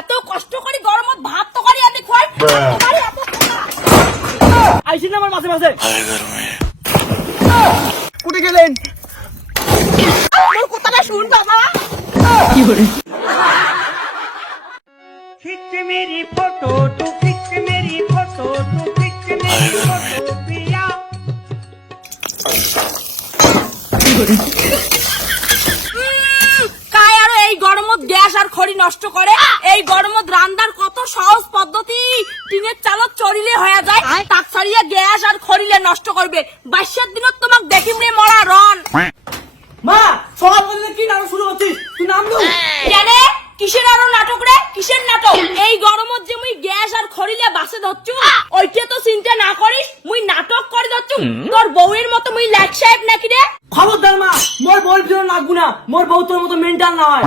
এত কষ্ট করি গরমত ভাত তো করি আমি খাই তোমার এত আইসি না আমার মাঝে মাঝে কুটে গেলেন আমার কথাটা শুন বাবা কি করে खिंच मेरी फोटो तू खिंच मेरी फोटो तू खिंच मेरी फोटो पिया কায় আর এই গরমত গ্যাস আর খড়ি নষ্ট করে এই গরমত রান্নার কত সহজ পদ্ধতি টিনের চালত চড়িলে হয়ে যায় তাক ছাড়িয়ে গ্যাস আর খড়িলে নষ্ট করবে 22 দিনত তোমাক দেখিম রে মরা রন মা সকাল বললে কি নাটক শুরু করছিস তুই নাম দু কেনে কিসের আরো নাটক রে কিসের নাটক এই গরমত যে মুই গ্যাস আর খড়িলে বাসে ধরছু ওইটা তো চিন্তা না করিস মুই নাটক করে ধরছু তোর বউয়ের মতো মুই লাট সাহেব নাকি রে খবরদার মা মোর বউর ভিতরে লাগবো না মোর বউ তোর মতো মেন্টাল না হয়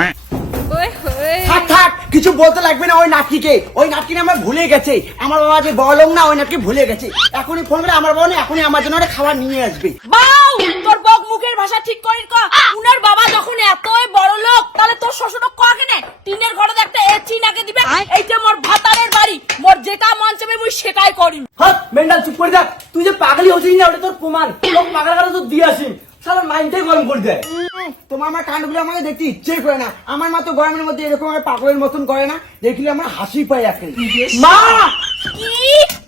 থাক থাক কিছু বলতে লাগবে না ওই নাটকিকে ওই নাটকি আমরা ভুলে গেছে আমার বাবা যে বলং না ওই নাটকি ভুলে গেছে এখনই ফোন করে আমার বাবা না এখনই আমার জন্য একটা খাবার নিয়ে আসবে বাউ তোর বক মুখের ভাষা ঠিক করিস ক উনার বাবা যখন এতই বড় লোক তাহলে তোর শ্বশুরক ক কেনে টিনের ঘরে একটা এসি নাকে দিবে এইটা মোর ভাতারের বাড়ি মোর যেটা মন চাবে মুই সেটাই করিম হাত মেন্টাল চুপ করে থাক তুই যে পাগলি হচ্ছিস না ওটা তোর প্রমাণ তোর পাগল কাটা তো দিয়ে আসিম সারা মাইন্ডটাই গরম করে দেয় তোমার আমার কাণ্ডগুলো আমাকে দেখতে ইচ্ছে করে না আমার মা তো গরমের মধ্যে এরকম আমার পাগলের মতন করে না দেখলে আমার হাসি পায় এখন মা কি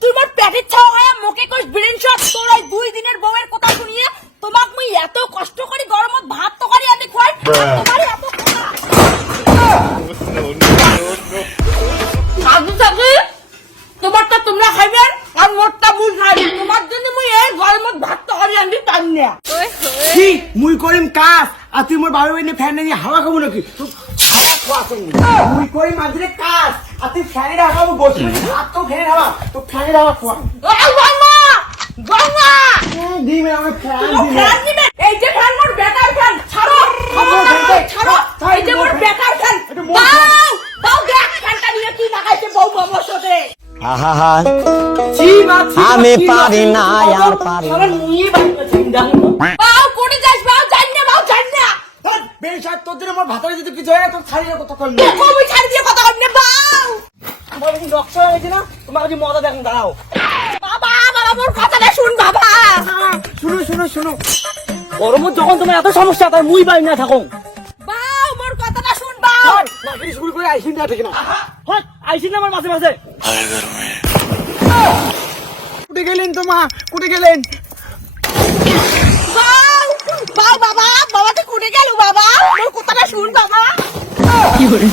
তুই মোর পেটের ছাও হয় মুখে কইস ব্রেন শট তোর এই 2 দিনের বউয়ের কথা শুনিয়ে তোমাক মুই এত কষ্ট করি গরমত ভাত তো করি আমি খাই তোমার এত সাধু সাধু তোমারটা তোমরা খাইবেন আর মোরটা মুই খাই তোমার জন্য মুই এই গরমত ভাত তো করি আমি পান না কি মুই করিম কাজ আর তুই মোর বাবা এনে ফ্যান নিয়ে হাওয়া খাবো নাকি হাওয়া খোয়া সঙ্গে মুই করি মাঝে কাজ আর তুই ফ্যানের হাওয়া খাবো বসে আর তো ফ্যানের হাওয়া তো ফ্যানের হাওয়া খোয়া এই গঙ্গা গঙ্গা দিবে আমার ফ্যান ও দিবে ফ্যান দিবে এই যে ফ্যান মোর বেকার ফ্যান ছাড়ো ছাড়ো এই যে মোর বেকার ফ্যান দাও দাও দেখ ফ্যানটা নিয়ে কি লাগাইছে বউ বাবার সাথে ছি মা ছি আমি পারি না আর পারি সারা নিয়ে বাড়িতে চিন্তা বাউ কোটি যাস বাউ জান না বেশার তোর জন্য আমার ভাতারে যদি কিছু হয় না তোর ছাড়িয়ে কত করবি কবি ছাড় দিয়ে কথা কইনে বাউ আমার কি নকশা হয়েছে না তোমার কাছে মজা দেখুন দাঁড়াও বাবা বাবা মোর কথাটা শুন বাবা শুনো শুনো শুনো গরমত যখন তোমার এত সমস্যা তাই মুই বাড়ি না থাকো বাউ মোর কথাটা শুন বাউ নাকি শুরু করে আইসিন না ঠিক না হাত আইসি না আমার মাঝে মাঝে কুটে গেলেন তো মা কুটে গেলেন বাউ বাউ বাবা বাবা তো কুটে গেল বাবা মোর কথাটা শুন বাবা কি করে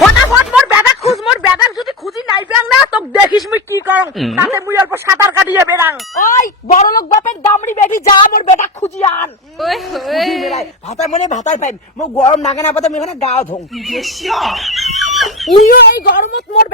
ফটাফট মোর ব্যাগ খুঁজ মোর ব্যাগ যদি খুঁজি নাই পাং না তো দেখিস মুই কি করং তাতে মুই অল্প সাঁতার কাটিয়ে বেরাং ওই বড় লোক বাপের দামড়ি বেটি যা মোর বেটা খুঁজি আন ভাতার মানে ভাতার পাইম মোক গরম নাগে না পাতা এখানে গাও ধং উইও এই গরমত মোর